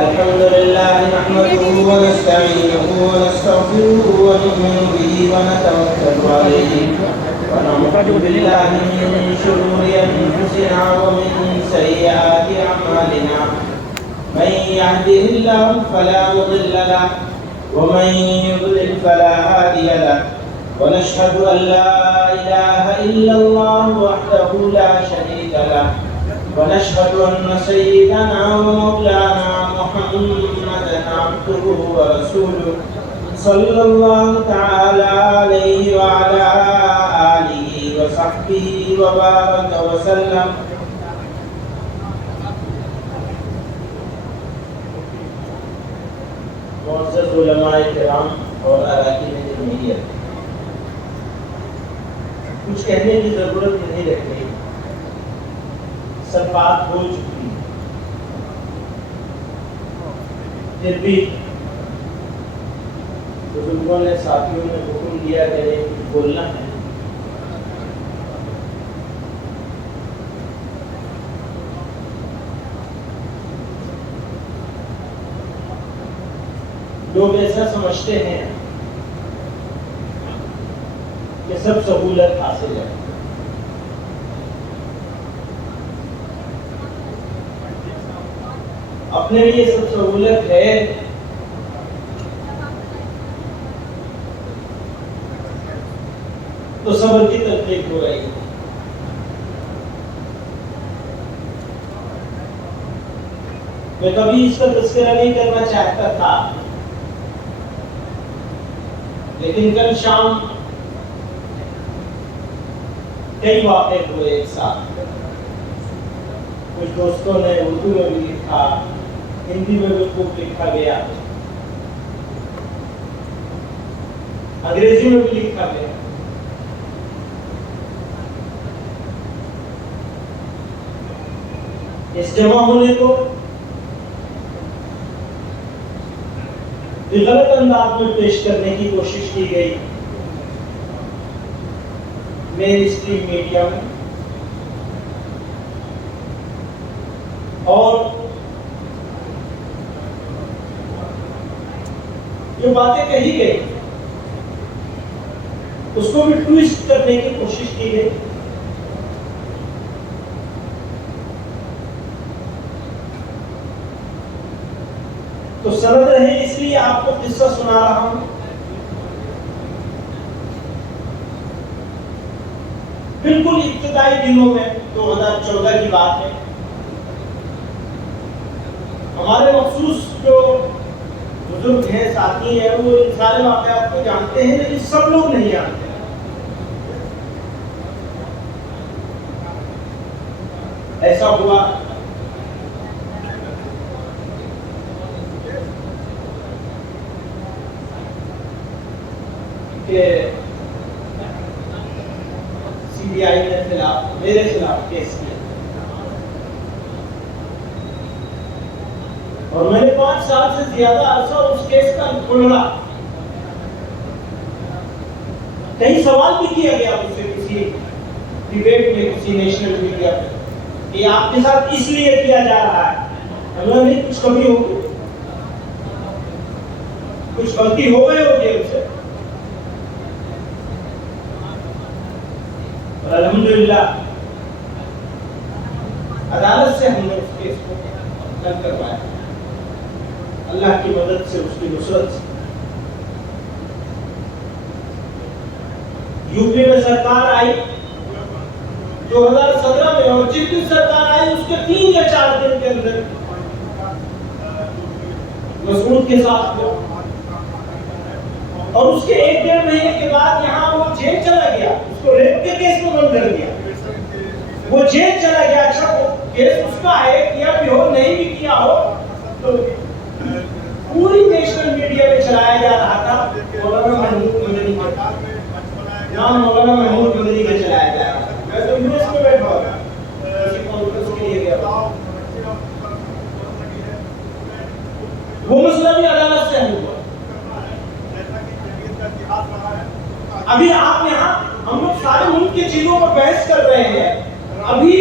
الحمد لله نحمده ونستعينه ونستغفره ونؤمن به ونتوكل عليه ونعوذ بالله من شرور أنفسنا ومن سيئات أعمالنا من يهده الله فلا مضل له ومن يضلل فلا هادي له ونشهد أن لا إله إلا الله وحده لا شريك له ونشهد أن سيدنا ومولانا محمدا عبده ورسوله صلى الله تعالى عليه وعلى آله وصحبه وبارك وسلم. معزز علماء کرام اور اراکین جمہوریت، کچھ کہنے کی ضرورت نہیں رکھتی، سب بات ہو چکی، پھر بھی بزرگوں نے ساتھیوں نے حکم دیا کہ کچھ بولنا ہے. لوگ ایسا سمجھتے ہیں کہ سب سہولت حاصل ہے. اپنے لیے سب سہولت ہے، تو صبر کی تلقین ہو رہی ہے. میں کبھی اس کا تذکرہ نہیں کرنا چاہتا تھا، لیکن کل شام کئی واقعے ہوئے ایک ساتھ. کچھ دوستوں نے اردو میں بھی لکھا، ہندی میں بھی خوب لکھا گیا، انگریزی میں بھی لکھا گیا. اس جمع ہونے کو غلط انداز میں پیش کرنے کی کوشش کی گئی مین اسٹریم میڈیا میں، اور جو باتیں کہی گئی اس کو بھی ٹویسٹ کرنے کی کوشش کی گئی. تو سند رہے اس لیے آپ کو قصہ سنا رہا ہوں. بالکل ابتدائی دنوں میں 2014 کی بات ہے. ہمارے مخصوص جو بزرگ ہیں، ساتھی ہیں، وہ ان سارے واقعات کو جانتے ہیں، لیکن سب لوگ نہیں جانتے. ایسا ہوا کہ سی بی آئی نے میرے خلاف کیس کیا، اور میں نے 5 سال سے زیادہ عرصہ اس کیس کا پڑھا. کئی سوال بھی کیا گیا مجھ سے کسی ڈیبیٹ میں، کسی نیشنل میڈیا پہ، کہ آپ کے ساتھ اس لیے کیا جا رہا ہے. اللہ نہیں، کچھ کمی ہو گئی، کچھ غلطی ہو گئی ہوگی ان سے. الحمدللہ عدالت سے ہم نے اس کیس کو حل کروایا، اللہ کی مدد سے، اس کی نصرت سے. یو پی میں سرکار آئی 2017 میں، اور جس دن سرکار آئی اس کے 3 یا 4 دن کے اندر مسعود کے ساتھ ہوا، اور اس کے 1-1.5 مہینے کے بعد یہاں وہ جیل چلا گیا. اس کو ریپ کے کیس میں بند کر دیا، وہ جیل چلا گیا. اچھا وہ کیس اس کا ہے، کیا بھی ہو نہیں بھی کیا ہو، تو پوری نیشنل میڈیا میں چلایا جا رہا تھا. مولانا محمود مدنی کا نام، مولانا محمود مدنی کا چلایا جا رہا تھا. میں تو یونیورسٹی میں بیٹھا ہوں، کسی کانفرنس کے لیے گیا تھا. وہ مسئلہ بھی عدالت سے حل ہوا. ابھی آپ یہاں ہم لوگ سارے ملک کی چیزوں پر بحث کر رہے ہیں. ابھی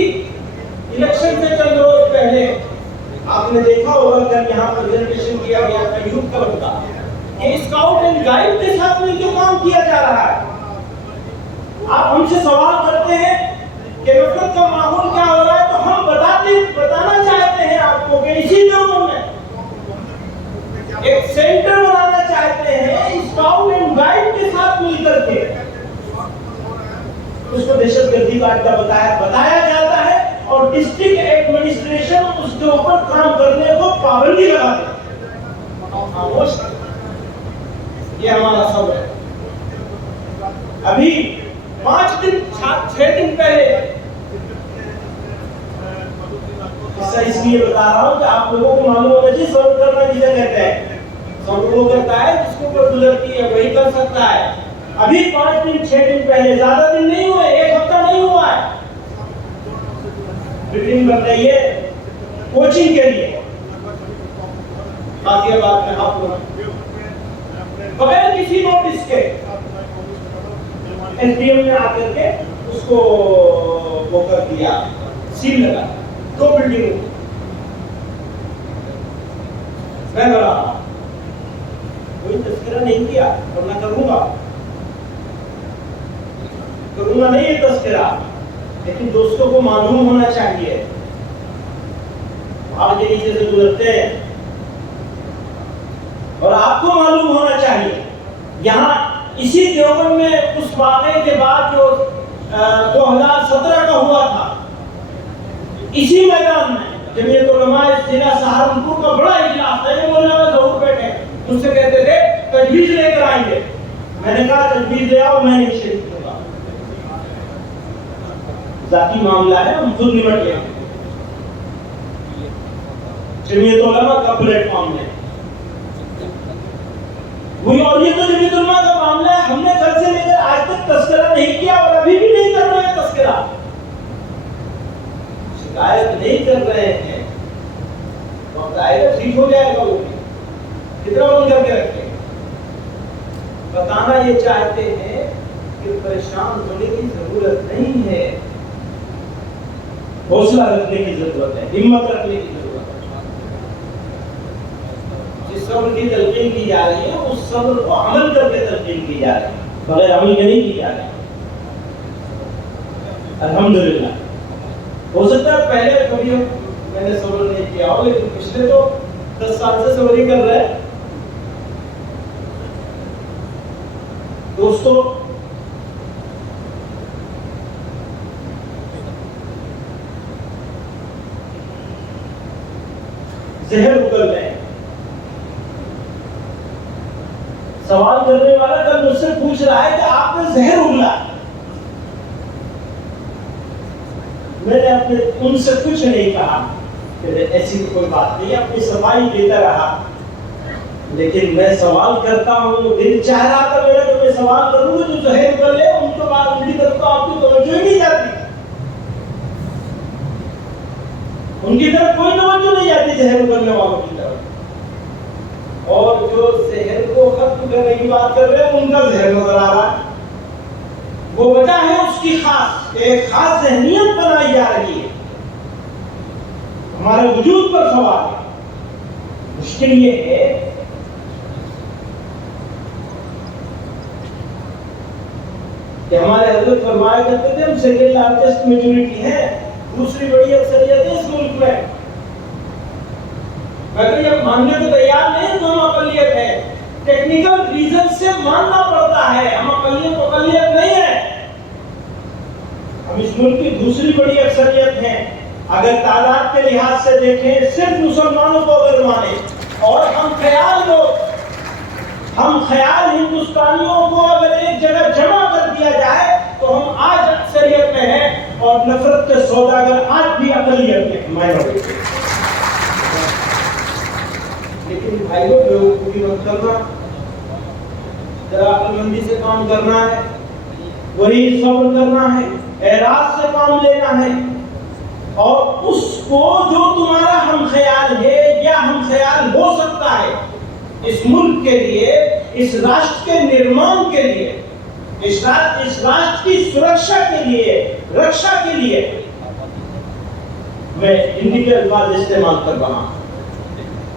الیکشن سے چند روز پہلے آپ نے دیکھا ہوگا کہ یہاں پریزنٹیشن کیا گیا تھا یوتھ کلب کا، کہ اسکاؤٹ اینڈ گائیڈ کے ساتھ مل کے کام کیا جا رہا ہے۔ آپ ہم سے سوال کرتے ہیں کہ نفرت کا ماحول کیا ہو رہا ہے، تو ہم بتانا چاہتے ہیں آپ کو کہ اسی لوگوں میں ایک سینٹر بنانا چاہتے ہیں اسکاؤٹ اینڈ گائیڈ کے ساتھ مل کر کے۔ اس کو دہشت گردی کا اڈا بتایا جاتا ہے اور ڈسٹرکٹ ایڈمنسٹریشن اس کے اوپر کام کرنے کو پابندی لگا دے۔ خاموش، یہ ہمارا سب ہے۔ ابھی 5 دن 6 دن پہلے، اس لیے بتا رہا ہوں کہ آپ لوگوں کو معلوم ہونا چاہیے صبر کرنا کسے کہتے ہیں۔ صبر وہ کرتا ہے جس کو اوپر گزرتی ہے وہی کر سکتا ہے۔ ابھی 5 دن 6 دن پہلے، زیادہ دن نہیں ہوئے، 1 ہفتہ نہیں ہوا ہے، میٹنگ کر رہی ہے کوچنگ کے لیے غازی آباد میں، آپ لوگ بغیر کسی نوٹس کے ایس ڈی ایم نے آ کر کے اس کو وہ کر دیا، سیل لگا 2 بلڈنگوں۔ میں بولا کوئی تذکرہ نہیں کیا اور نہ کروں گا نہیں یہ تذکرہ، لیکن دوستوں کو معلوم ہونا چاہیے، آپ کے نیچے سے گزرتے ہیں اور آپ کو معلوم ہونا چاہیے۔ یہاں اسی دیوبند میں اس واقعے کے بعد جو 2017 کا ہوا تھا، اسی میدان میں جمعیت علماء ضلع سہارنپور کا بڑا اجلاس تھا، یہ مولانا ظہور بیٹھے مجھ سے کہتے تھے تجویز لے کر آئیں گے، میں نے کہا تجویز لے آؤ، میں نہیں شریک ہوں گا، ذاتی معاملہ ہے، ہم خود نمٹ لیں گے۔ جمعیت علماء کا پلیٹ فارم ہے وہی، اور یہ تو جمعیت علماء کا معاملہ ہے، ہم نے کل سے لے کر آج تک تذکرہ نہیں کیا اور ابھی بھی نہیں کر رہے ہیں تذکرہ، شکایت نہیں کر رہے ہیں، وقت آئے گا ٹھیک ہو جائے گا، وہ کتنا بند کر کے رکھیں۔ بتانا یہ چاہتے ہیں کہ پریشان ہونے کی ضرورت نہیں ہے، حوصلہ رکھنے کی ضرورت ہے، ہمت رکھنے کی ضرورت ہے۔ جس صبر کی تلقین کی جا رہی ہے اس صبر کو عمل کر کے تلقین کی جا رہی ہے، بغیر عمل کے نہیں کی جا رہی۔ الحمدللہ، ہو سکتا ہے پہلے کبھی میں نے صبر نہیں کیا ہو، لیکن پچھلے تو 10 سال سے صبر ہی کر رہے ہیں۔ دوستو، زہر اگل رہے ہیں۔ سوال کرنے والا کل مجھ سے پوچھ رہا ہے کہ آپ نے زہر اگلا، میں نے ان سے کچھ نہیں کہا کہ ایسی کوئی بات نہیں، اپنی صفائی دیتا رہا، لیکن میں سوال کرتا ہوں، دل چاہ رہا تھا میرا کہ میں سوال کروں گا جو زہر اگل لے، ان کے بعد ان کی طرف تو آپ کی توجہ ہی نہیں جاتی، ان کی طرف کوئی توجہ نہیں جاتی زہر اگلنے والوں کی طرف، اور جو زہر کو ختم کرنے کی بات کر رہے ہیں ان کا زہر نظر آ رہا ہے۔ وہ وجہ ہے اس کی خاص، ایک خاص ذہنیت بنائی جا رہی ہے، ہمارے وجود پر سوال ہے۔ مشکل یہ ہے کہ ہمارے حضرت فرمایا کرتے تھے ہم سیکنڈ لارجسٹ میجورٹی ہیں، دوسری بڑی اکثریت ہے اس ملک میں، مگر یہ ماننے کو تیار نہیں تو ہم اقلیت ہیں، ٹیکنیکل ریزن سے ماننا پڑتا ہے، ہم اقلیت نہیں ہے، ہم اس ملک کی دوسری بڑی اکثریت ہیں۔ اگر تعداد کے لحاظ سے دیکھیں، صرف مسلمانوں کو اگر مانیں اور ہم خیال ہندوستانیوں کو اگر ایک جگہ جمع کر دیا جائے تو ہم آج اکثریت میں ہیں، اور نفرت کے سوداگر آج بھی اقلیت میں ہیں۔ لیکن بھائیوں، بیوقوفی مت کرنا، ذرا عقل مندی سے کام کرنا ہے، وہی صبر کرنا ہے، اعراض سے کام لینا ہے، اور اس کو جو تمہارا ہم خیال ہے یا ہم خیال ہو سکتا ہے اس ملک کے لیے، اس راشٹر کے نرمان کے لیے، اس راشٹر کی سرکشا کے لیے، رکشا کے لیے، میں ہندی کے الفاظ استعمال کر رہا ہوں،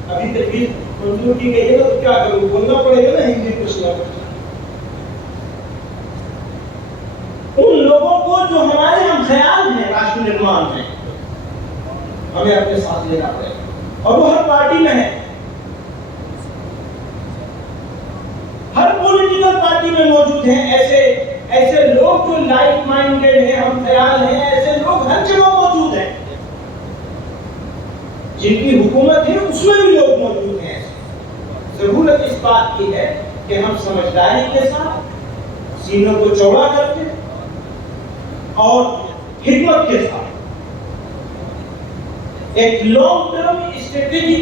ابھی تجویز منظور کی گئی ہے تو کیا کروں، بولنا پڑے گا نا ہندی کچھ نہ کچھ۔ ان لوگوں کو جو ہمارے ہم خیال ہیں راشٹر نرمان میں، ہمیں اپنے ساتھ لینا پڑے گا، اور وہ ہر پارٹی میں ہے، ہر پولیٹیکل پارٹی میں موجود ہیں ایسے لوگ جو لائک مائنڈڈ ہیں، ہم خیال ہیں، ایسے لوگ ہر جگہ موجود ہیں، جن کی حکومت ہے اس میں بھی لوگ موجود ہیں۔ ضرورت اس بات کی ہے کہ ہم سمجھداری کے ساتھ سینوں کو چوڑا کرتے اور حکمت کے ساتھ ایک لانگ ٹرم اسٹریٹجی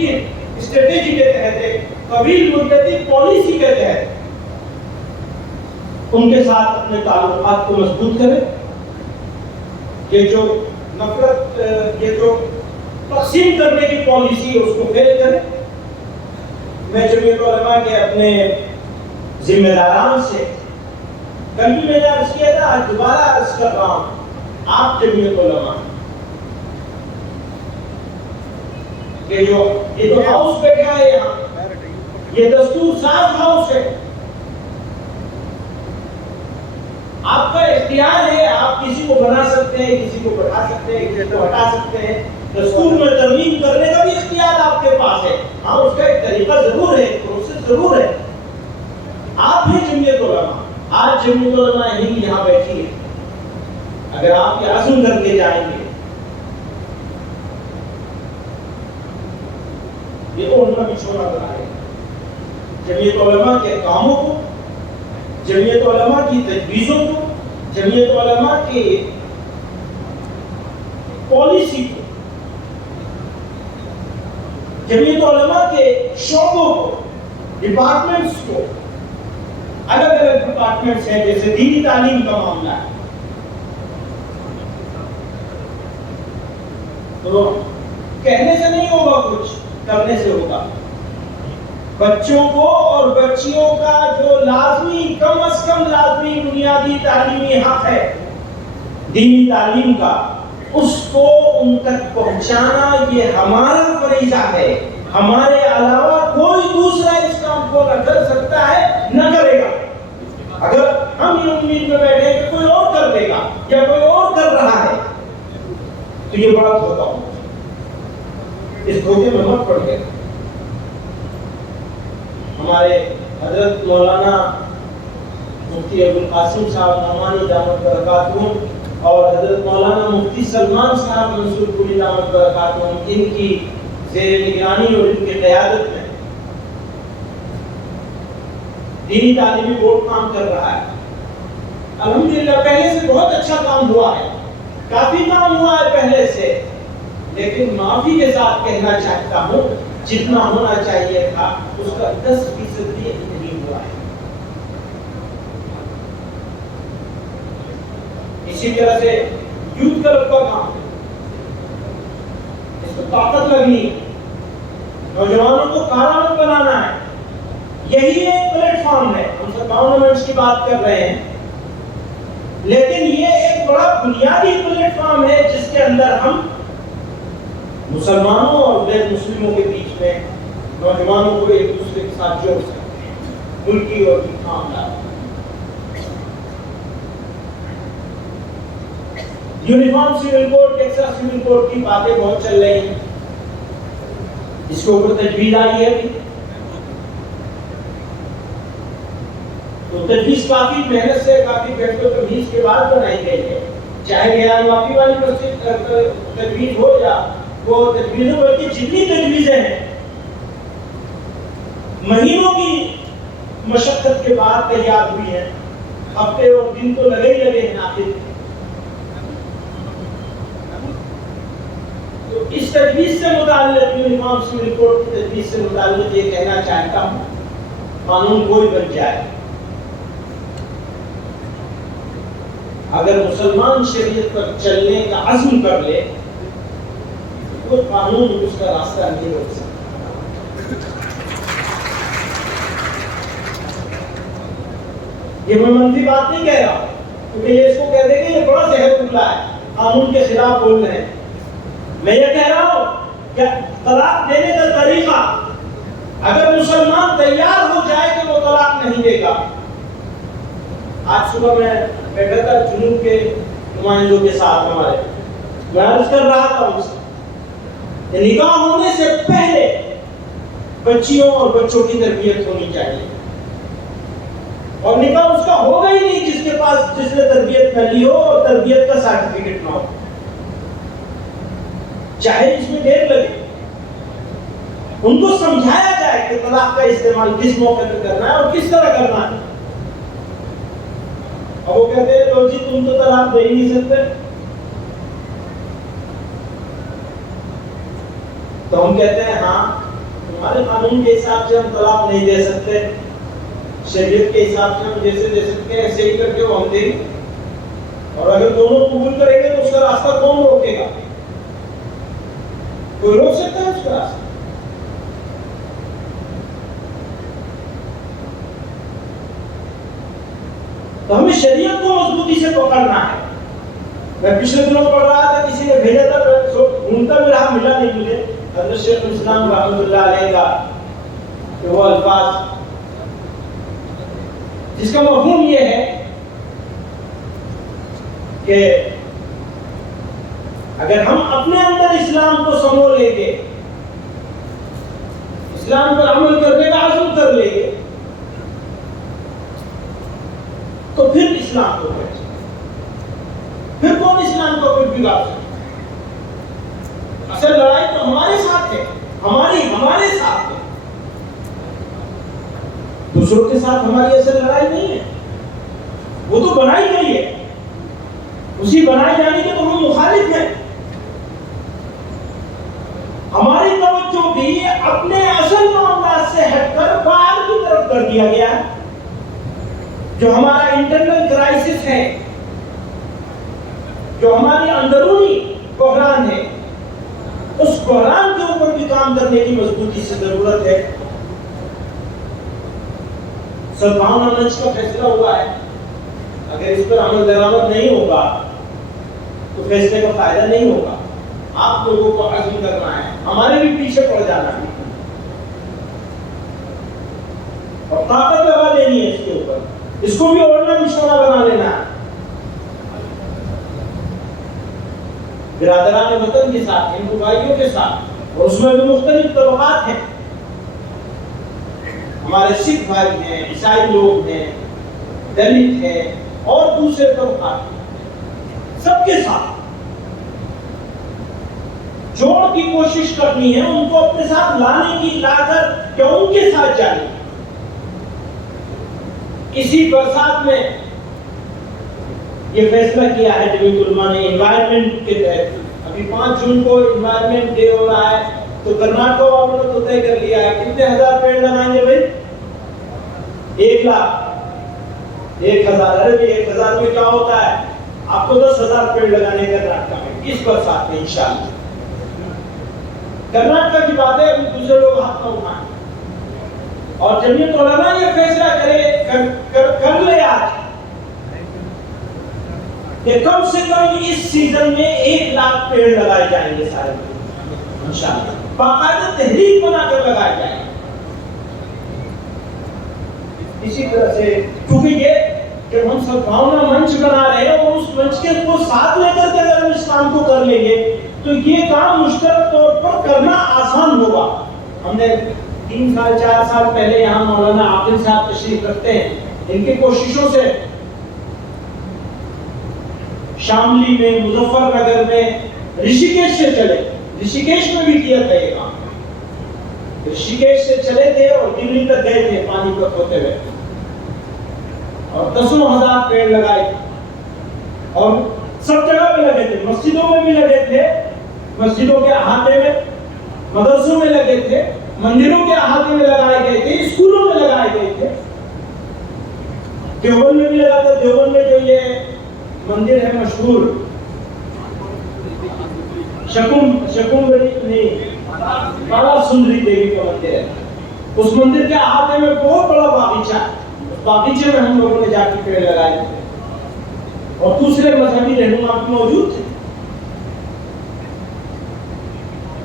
کے تحت، ایک طویل مدتی پالیسی کے تحت ان کے ساتھ اپنے تعلقات کو مضبوط کریں۔ یہ جو نفرت، یہ جو تقسیم کرنے کی پالیسی ہے اس کو فیل کریں۔ میں جمعیت علماء کے اپنے ذمہ داران سے کل بھی میں نے عرض کیا تھا، آج دوبارہ عرض کر رہا ہوں، آپ جمعیت علماء کہ یہ جو ہاؤس بیٹھا ہے یہاں، یہ دستور ساز ہاؤس ہے، آپ کا اختیار ہے، آپ کسی کو بنا سکتے ہیں، کسی کو بڑھا سکتے ہیں، کسی کو ہٹا سکتے ہیں، دستور میں ترمیم کرنے کا بھی اختیار آپ کے پاس ہے۔ ہاں، اس کا ایک طریقہ ضرور ہے، ایک پروسیس ضرور ہے۔ آپ ہیں جمعیت علماء، آج جمعیت علماء ہند یہاں بیٹھی ہے، اگر آپ یہ عزم کر کے جائیں گے، یہ اوڑھنا بچھونا بنائے گا جمعیت علماء کے کاموں کو، جمعیت علماء کی تجویزوں کو، جمعیت علماء کے پالیسی کو، جمعیت علماء کے شعبوں کو، ڈپارٹمنٹس کو، الگ الگ ڈپارٹمنٹس ہیں، جیسے دینی تعلیم کا معاملہ ہے، تو کہنے سے نہیں ہوگا، کچھ کرنے سے ہوگا۔ بچوں کو اور بچیوں کا جو لازمی، کم از کم لازمی بنیادی تعلیمی حق ہے دینی تعلیم کا، اس کو ان تک پہنچانا یہ ہمارا فریضہ ہے۔ ہمارے علاوہ کوئی دوسرا اس کام کو نہ کر سکتا ہے، نہ کرے گا۔ اگر ہم یہ امید میں بیٹھے کہ کوئی اور کر دے گا یا کوئی اور کر رہا ہے تو یہ بڑا دھوکہ ہوگا، اس دھوکے میں مت پڑ گئے۔ ہمارے حضرت مولانا مفتی ابوالقاسم صاحب نعمانی دامت برکاتہم اور حضرت مولانا مفتی سلمان صاحب منصور پوری دامت برکاتہم، ان کی زیر نگرانی اور ان کی قیادت میں دینی تعلیمی بورڈ کام کر رہا ہے۔ الحمدللہ پہلے سے بہت اچھا کام ہوا ہے، کافی کام ہوا ہے پہلے سے، لیکن معافی کے ساتھ کہنا چاہتا ہوں جتنا ہونا چاہیے تھا اس کا 10% بھی نہیں ہوا ہے۔ اسی طرح سے یوتھ کلب کا کام، اس کو طاقت لگنی، نوجوانوں کو کارآمد بنانا ہے، یہی ایک پلیٹ فارم ہے۔ ہم سب گورنمنٹس کی بات کر رہے ہیں، لیکن یہ ایک بڑا بنیادی پلیٹ فارم ہے جس کے اندر ہم مسلمانوں اور غیر مسلموں کے بیچ میں نوجوانوں کو ایک دوسرے کے ساتھ جوڑ سکتے ہیں، ملکی اور معاملات۔ Uniform civil code, Texas civil code کی باتیں بہت چل رہی ہیں، اس کے اوپر تجویز آئی ہے، تو تجویز کافی محنت سے، کافی بحث و تمیز کے بعد بنائی گئی ہے، چاہے بیان واقعی والی تجویز ہو یا وہ تجویزوں پر کی جتنی تجویزیں ہیں مہینوں کی مشقت کے بعد تیار ہوئی ہیں، ہفتے اور دن تو لگے ہی لگے ہیں آخر۔ تو اس تجویز سے متعلق، یونیفارم سول کوڈ کی تجویز سے متعلق یہ کہنا چاہتا ہوں، قانون کوئی بن جائے، اگر مسلمان شریعت پر چلنے کا عزم کر لے تو قانون اس کا راستہ نہیں روک سکتا۔ یہ میں منفی بات نہیں کہہ رہا، کیونکہ یہ اس کو کہہ دے کہ یہ بڑا زہر کھلا ہے، قانون کے خلاف بول رہے ہیں۔ میں یہ کہہ رہا ہوں کہ طلاق دینے کا طریقہ اگر مسلمان تیار ہو جائے کہ وہ طلاق نہیں دے گا. آج صبح میں بیٹھا تھا جنوب کے نمائندوں کے ساتھ ہمارے, میں عرض کر رہا تھا ان سے نکاح ہونے سے پہلے بچیوں اور بچوں کی تربیت ہونی چاہیے, اور نکاح اس کا ہوگا ہی نہیں جس نے تربیت نہ لی ہو اور تربیت کا سرٹیفکیٹ نہ ہو, چاہے اس میں دیر لگے. ان کو سمجھایا جائے کہ طلاق کا استعمال کس موقع پہ کرنا ہے اور کس طرح کرنا ہے. اور وہ کہتے ہیں لو جی تم تو طلاق دے ہی نہیں سکتے. تو ہم کہتے ہیں ہاں ہمارے قانون کے حساب سے ہم طلاق نہیں دے سکتے, شریعت کے حساب سے ہم جیسے دے سکتے ہیں ایسے ہی کر کے وہ ہم دیں گے, اور اگر دونوں قبول کریں گے تو اس کا راستہ کون روکے گا؟ کوئی روک سکتا ہے اس کا راستہ؟ تو ہمیں شریعت کو مضبوطی سے پکڑنا ہے. میں پچھلے دنوں پڑھ رہا تھا, کسی نے بھیجا تھا, ڈھونڈتا بھی رہا, ملا نہیں مجھے, حضرت شیخ الاسلام رحمۃ اللہ علیہ کا کہ وہ الفاظ جس کا مفہوم یہ ہے کہ اگر ہم اپنے اندر اسلام کو سمو لیں گے, اسلام پر عمل کرنے کا عزم کر لیں گے, تو پھر اسلام کو کہتے ہیں. پھر کون اسلام کو کوئی بگاڑ سکتا؟ اصل لڑائی تو ہمارے ساتھ ہے, ہمارے ساتھ ہے. دوسروں کے ساتھ ہماری اصل لڑائی نہیں ہے, وہ تو بنائی گئی ہے, اسی بنائی جانے کے تو ہم مخالف ہیں. ہماری توجہ بھی اپنے اصل معاملات سے ہٹ کر باہر کی طرف کر دیا گیا ہے. جو ہمارا انٹرنل کرائسس ہے, جو ہماری اندرونی بحران ہے, اس بحران کے اوپر بھی کام کرنے کی مضبوطی سے ضرورت ہے. سدبھاونا منچ کا فیصلہ ہوا ہے, اگر اس پر عمل درآمد نہیں ہوگا تو فیصلے کا فائدہ نہیں ہوگا. آپ لوگوں کو عزم کرنا ہے, ہمارے بھی پیچھے پڑ جانا ہے اور طاقت لگا دینی ہے اس کے اوپر, اس کو بھی اوڑھنا بچھونا بنا لینا ہے. برادران وطن کے ساتھ, ہندو بھائیوں کے ساتھ, اور اس میں بھی مختلف طبقات ہیں. ہمارے سکھ بھائی ہیں, عیسائی لوگ ہیں, دلت ہیں اور دوسرے طبقات ہیں, سب کے ساتھ جوڑ کی کوشش کرنی ہے, ان کو اپنے ساتھ لانے کی, لا کر کہ ان کے ساتھ جانے. اسی برسات میں یہ فیصلہ کیا ہے جمعیت علماء نے انوائرمنٹ کے تحت. ابھی 5 جون کو انوائرمنٹ ڈے ہو رہا ہے, تو کرناٹک والوں نے تو طے کر لیا ہے کتنے ہزار پیڑ لگائیں گے بھائی؟ 1 لاکھ, 1000. ارے بھی 1000 میں کیا ہوتا ہے, آپ کو 10,000 پیڑ لگانے کا کرناٹک میں اس برسات میں انشاءاللہ. کرناٹک کی بات ہے, ابھی دوسرے لوگ ہاتھ نہ اٹھائیں. اور جمعیت علماء یہ فیصلہ کر لے آج کہ کم سے کم اس سیزن میں 1 لاکھ پیڑ لگائے جائیں گے سارے انشاءاللہ, باقاعدہ تحریک بنا کر لگائے جائیں گے. اسی طرح سے کیونکہ یہ جب ہم سدبھاونا منچ بنا رہے ہیں اور اس منچ کے کو ساتھ لے کر کے اگر ہم اس کام کو کر لیں گے تو یہ کام مشترک طور پر کرنا آسان ہوگا. ہم نے 3 سال 4 سال پہلے یہاں مولانا عاقل صاحب تشریف رکھتے ہیں, ان کی کوششوں سے شاملی میں, مظفر نگر میں, رشیکیش سے چلے, رشیکیش میں بھی کیا تھا یہ کام. رشیکیش سے چلے تھے اور دلی تک گئے تھے پانی پر ہوتے ہوئے, اور 10,000 پیڑ لگائے تھے. اور سب جگہ پہ لگے تھے, مسجدوں میں بھی لگے تھے, مسجدوں کے احاطے میں, مدرسوں میں لگے تھے, مندروں کے احاطے میں لگائے گئے تھے, اسکولوں میں لگائے گئے تھے. دیوبند میں بھی لگا تھا. دیوبند میں جو یہ مندر ہے مشہور بڑا سندری دیوی کا مندر ہے, اس مندر کے احاطے میں بہت بڑا باغیچہ ہے. اس باغیچے میں ہم لوگوں نے جا کے پیڑ لگائے تھے اور دوسرے مذہبی رہنما بھی موجود تھے.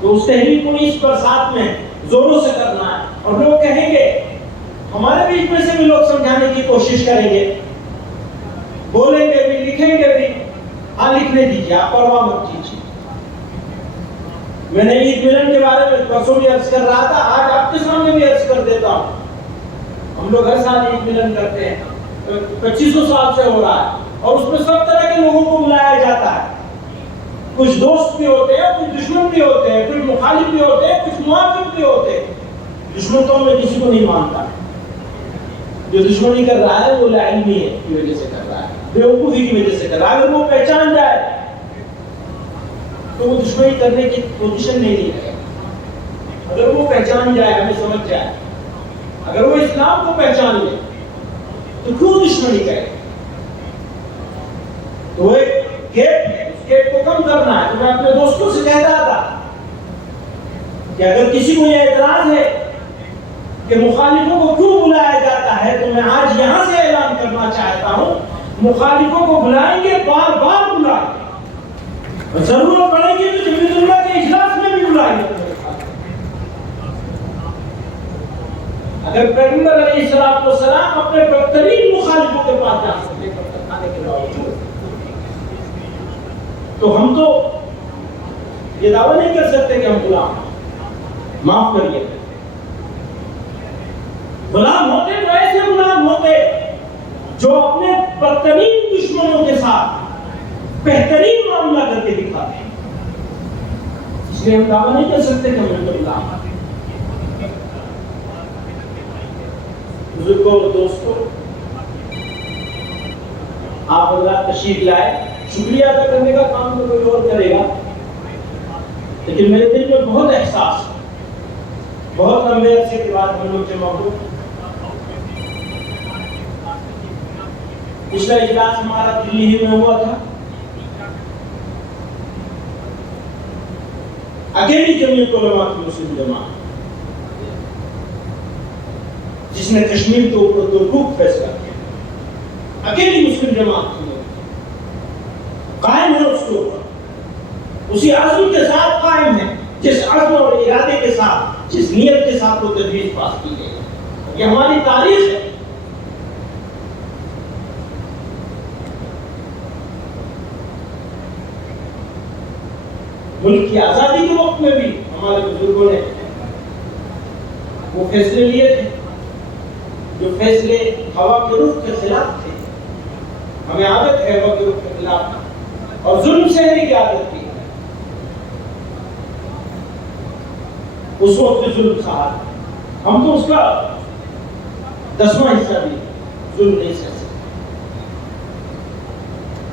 تو اس تحریک کو اس برسات میں زوروں سے کرنا ہے. اور لوگ کہیں گے, ہمارے بیچ میں سے بھی لوگ سمجھانے کی کوشش کریں گے, بولیں گے بھی, لکھیں گے بھی. ہاں لکھنے دیجیے, آپ پرواہ مت کیجیے. میں نے عید ملن کے بارے میں پرسوں بھی عرض کر رہا تھا, آج آپ کے سامنے بھی عرض کر دیتا ہوں. ہم لوگ ہر سال عید ملن کرتے ہیں, 2500 سال سے ہو رہا ہے, اور اس میں سب طرح کے لوگوں کو بلایا جاتا ہے. کچھ دوست بھی ہوتے ہیں, کچھ دشمن بھی ہوتے ہیں, کچھ مخالف بھی ہوتے ہیں, کچھ موافق بھی ہوتے ہیں. دشمن تو میں کسی کو نہیں مانتا. جو دشمنی کر رہا ہے وہ لاعلمی ہے کی وجہ سے کر رہا ہے, بیوقوفی کی وجہ سے کر رہا ہے. اگر وہ پہچان جائے تو وہ دشمنی کرنے کی پوزیشن نہیں ہے. اگر وہ پہچان جائے, ہمیں سمجھ جائے, اگر وہ اسلام کو پہچان لے تو کیوں دشمنی کرے؟ تو وہ ایک گیپ ہے, اس گیپ کو کم کرنا ہے. تو میں اپنے دوستوں سے کہہ رہا تھا کہ اگر کسی کو یہ اعتراض ہے کہ مخالفوں کو کیوں بلایا جاتا ہے, تو میں آج یہاں سے اعلان کرنا چاہتا ہوں, مخالفوں کو بلائیں گے, بار بار بلائیں گے, اور ضرورت پڑے گی تو جمعیت علماء کے اجلاس میں بھی بلائیں گے. اگر پیغمبر علیہ السلام اپنے بدترین مخالفوں کے پاس جا سکتے کھانے کے باوجود, تو ہم تو یہ دعویٰ نہیں کر سکتے کہ ہم غلام ہیں. معاف کریے, غلام ہوتے تو ایسے غلام ہوتے جو اپنے بدترین دشمنوں کے ساتھ بہترین معاملہ کر کے دکھاتے ہیں. اس لیے ہم دعویٰ نہیں کر سکتے کہ ہم غلام ہیں. بزرگوں اور دوستوں, آپ حضرات تشریف لائے, شکریہ ادا کرنے کا کام تو کوئی اور کرے گا, لیکن میرے دل میں بہت احساس, بہت لمبے عرصے کے بعد ہم لوگ جمع ہوئے. پچھلا اجلاس ہمارا دلی ہی میں ہوا تھا. اکیلی جمعیت علماء کی مسلم جماعت جس نے کشمیر کے اوپر کرکوک فیصلہ کیا, اکیلی مسلم جماعت قائم ہے اس کے اوپر, اسی عزم کے ساتھ قائم ہے جس عزم اور ارادے کے ساتھ, جس نیت کے ساتھ وہ تجویز پاس کی گئی. یہ ہماری تاریخ ہے. ملک کی آزادی کے وقت میں بھی ہمارے بزرگوں نے وہ فیصلے لیے تھے جو فیصلے ہوا کے رخ کے خلاف تھے. ہمیں عادت ہے ہوا کے رخ کے خلاف اور ظلم سہنے کی عادت تھی. اس وقت ظلم سہا, ہم تو اس کا 10واں حصہ بھی ظلم نہیں سہ سکتے.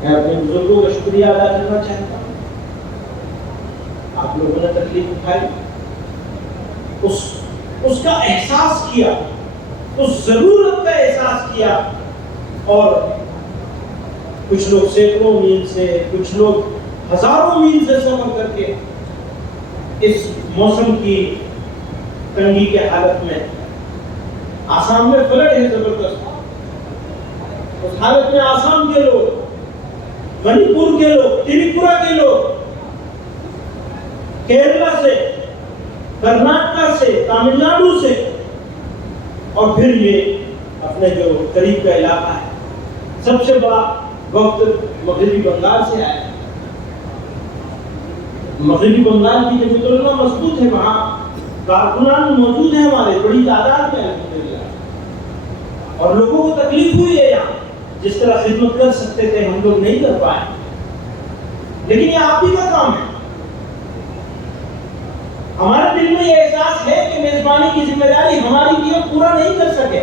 میں اپنے بزرگوں کا شکریہ ادا کرنا چاہتا ہوں. آپ لوگوں نے تکلیف اٹھائی, اس کا احساس کیا, اس ضرورت کا احساس کیا, اور کچھ لوگ سینکڑوں میل سے, کچھ لوگ ہزاروں میل سے سفر کر کے اس موسم کی تنگی کے حالت میں, آسام میں فلڈ ہے زبردست, اس حالت میں آسام کے لوگ, منی پور کے لوگ, تریپورہ کے لوگ, کیرلا سے, کرناٹک سے, تامل ناڈو سے, اور پھر یہ اپنے جو قریب کا علاقہ ہے, سب سے بڑا وقت مغربی بنگال سے آیا. مغربی بنگال کی جمعیت علماء مضبوط ہے, وہاں کارکنان موجود ہیں ہمارے بڑی تعداد میں الحمدللہ, اور لوگوں کو تکلیف ہوئی ہے یہاں. جس طرح خدمت کر سکتے تھے ہم لوگ نہیں کر پائے, لیکن یہ آپ ہی کا کام ہے. ہمارے دل میں یہ احساس ہے کہ میزبانی کی ذمہ داری ہماری بھی پورا نہیں کر سکے,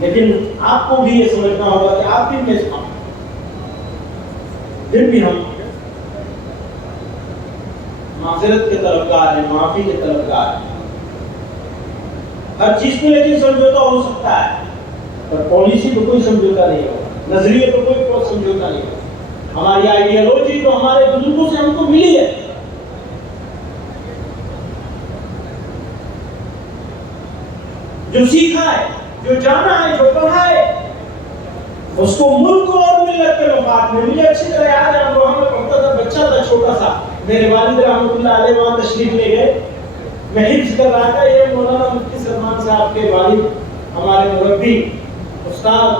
لیکن آپ کو بھی یہ سمجھنا ہوگا کہ آپ بھی میزبان ہیں. پھر بھی ہم معذرت کے طلبگار ہیں, معافی کے طلبگار ہیں. ہر چیز کو لیکن سمجھوتا ہو سکتا ہے, پر پالیسی پہ کوئی سمجھوتا نہیں ہوگا, نظریے پہ کوئی سمجھوتا نہیں ہوگا. ہماری آئیڈیالوجی تو ہمارے بزرگوں سے ہم کو ملی ہے. جو سیکھا ہے, جو جانا ہے, جو پڑھا ہے, اس کو ملک اور ملت کے مفاد میں. مجھے اچھی طرح یاد ہے, وہاں میں پڑھتا تھا, بچہ تھا چھوٹا سا, میرے والد رحمۃ اللہ علیہ وہاں تشریف لے گئے. میں حفظ کر رہا تھا، یہ مولانا مفتی سلمان صاحب کے والد، ہمارے مربی استاد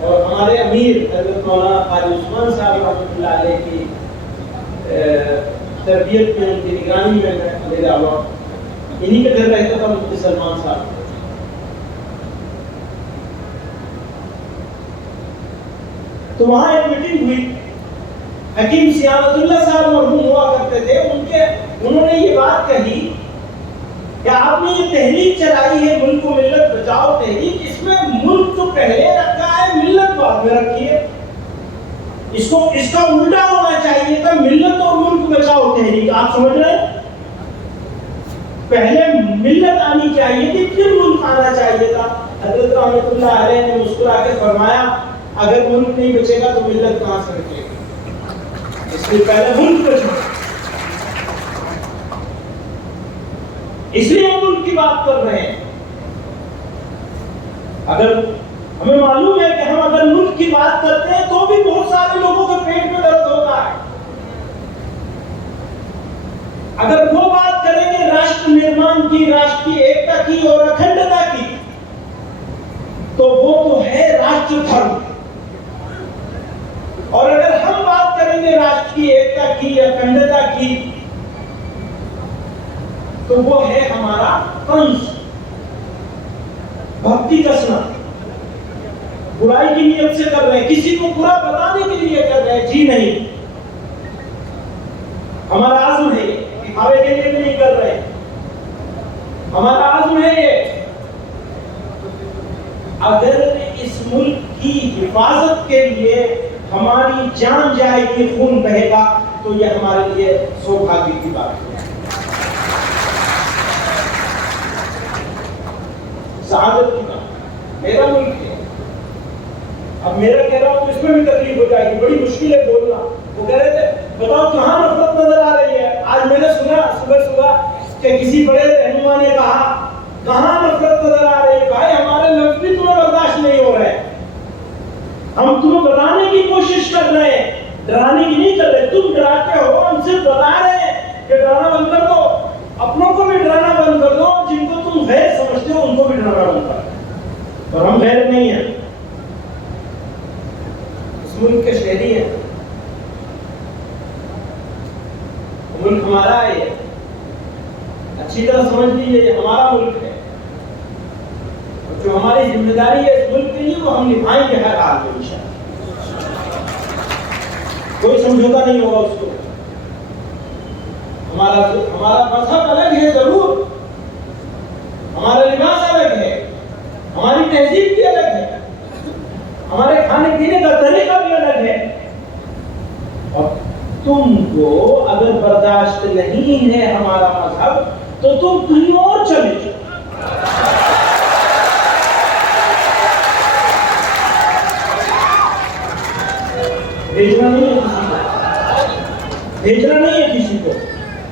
اور ہمارے امیر حضرت مولانا قاری عثمان صاحب رحمۃ اللہ علیہ کی تربیت میں، ان کی نگرانی میں میرا وقت انہی کے گھر رہتا تھا مفتی سلمان صاحب۔ تو وہاں ایک میٹنگ ہوئی، حکیم سیادت اللہ صاحب مرحوم ہوا کرتے تھے، انہوں نے یہ بات کہی کہ آپ نے یہ تحریک چلائی ہے ملک و ملت بچاؤ تحریک، اس میں ملک تو پہلے رکھا ہے، ملت بعد میں رکھی ہے، اس کا الٹا ہونا چاہیے تھا، ملت اور ملک بچاؤ تحریک۔ آپ سمجھ رہے ہیں؟ پہلے ملت آنی چاہیے تھی، پھر ملک آنا چاہیے تھا۔ حضرت رحمۃ اللہ علیہ نے مسکرا کے فرمایا اگر ملک نہیں بچے گا تو ملت کہاں سے بچے گا، اس لیے پہلے ملک بچے، اس لیے ہم ملک کی بات کر رہے ہیں۔ اگر ہمیں معلوم ہے کہ ہم اگر ملک کی بات کرتے ہیں تو بھی بہت سارے لوگوں کے پیٹ میں درد ہوتا ہے، اگر وہ بات کریں گے راشٹر نرمان کی، راشٹر کی ایکتا کی اور اکھنڈتا کی، تو وہ تو ہے راشٹر دھرم، اور اگر ہم بات کریں گے راشٹر کی ایکتا کی، اکھنڈتا کی، تو وہ ہے ہمارا طنز، بھکتی کسنا، برائی کی نیت سے کر رہے ہیں، کسی کو برا بتانے کے لیے کر رہے ہیں، جی نہیں، ہمارا عزم ہے یہ، دکھاوے کے لیے نہیں کر رہے، ہمارا عزم ہے یہ۔ اگر اس ملک کی حفاظت کے لیے ہماری جان جائے گی، خون بہے گا، تو یہ ہمارے لیے سوبھاگیہ کی بات ہے، سعادت کی بات۔ میرا ملک ہے، اب میرا کہہ رہا ہوں تو اس میں بھی تکلیف ہو جائے گی، بڑی مشکل ہے بولنا۔ وہ کہہ رہے تھے بتاؤ کہاں نفرت نظر آ رہی ہے؟ آج میں نے سنا صبح کہ کسی بڑے رہنما نے کہا کہاں نفرت نظر آ رہی ہے؟ بھائی ہمارے لفظ بھی تمہیں برداشت نہیں ہو رہے، ہم تمہیں بتانے کی کوشش کر رہے ہیں، ڈرانے کی نہیں کر رہے، تم ڈراتے ہو، ہم صرف بتا رہے ہیں کہ ڈرانا بند کر دو، اپنوں کو بھی ڈرانا بند کر دو، جن کو تم غیر سمجھتے ہو ان کو بھی ڈرانا بند کر دو، اور ہم غیر نہیں ہیں، اس ملک کے شہری ہیں، ملک ہمارا ہے، اچھی طرح سمجھ لیجیے یہ ہمارا ملک ہے، اور جو ہماری ذمہ داری ہے اس ملک کے لیے وہ ہم نبھائیں گے ہر حال میں انشاءاللہ، کوئی سمجھوتا نہیں ہوگا اس کو۔ ہمارا مذہب الگ ہے ضرور، ہمارا لباس الگ ہے، ہماری تہذیب بھی الگ ہے، ہمارے کھانے پینے کا طریقہ بھی الگ ہے، اور تم کو اگر برداشت نہیں ہے ہمارا مذہب تو تم کہیں اور چلے جاؤ۔ بھیجنا نہیں ہے کسی کو، بھیجنا نہیں ہے کسی کو،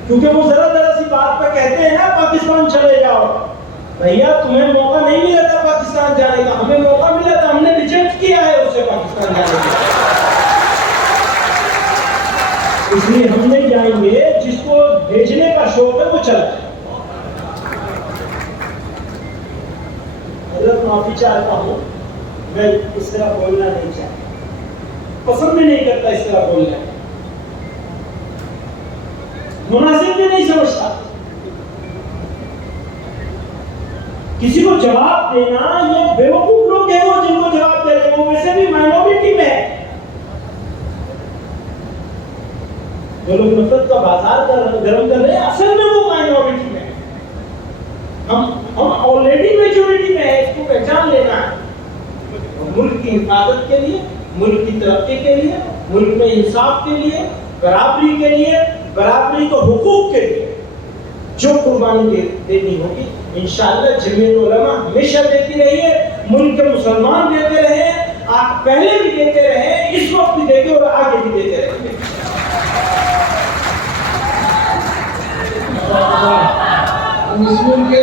کیونکہ وہ ذرا سی بات پہ کہتے ہیں نا پاکستان چلے جاؤ، بھیا تمہیں موقع نہیں ملا تھا پاکستان جانے کا، ہمیں موقع ملا تھا، ہم نے ریجیکٹ کیا ہے اسے پاکستان جانے کا، اس لیے ہم نہیں جائیں گے، جس کو بھیجنے کا شوق ہے وہ چلا جائے۔ حضرت معافی چاہتا ہوں، میں اس طرح بولنا نہیں چاہتا، پسند بھی نہیں کرتا اس طرح بولنا، مناسب بھی نہیں سمجھتا، کسی کو جواب دینا، یہ بیوقوف لوگ ہیں وہ جن کو جواب دے رہے ہیں، وہ ویسے بھی مائنورٹی میں ہے، جو لوگ نفرت کا بازار گرم کر رہے ہیں اصل میں وہ مائنورٹی میں ہے، ہم آلریڈی میجورٹی میں ہے، اس کو پہچان لینا ہے، ملک کی حفاظت کے لیے، ملک کی ترقی کے لیے، ملک میں انصاف کے لیے، برابری کے لیے، برابری کو حقوق کے لیے جو قربانی دینی ہوگی انشاءاللہ جمعیت علماء ہمیشہ دیتی رہی ہے، ملک کے مسلمان دیتے رہے، آپ پہلے بھی دیتے رہے، اس وقت بھی دیتے اور آگے بھی دیتے رہیں گے۔ اس ملک کے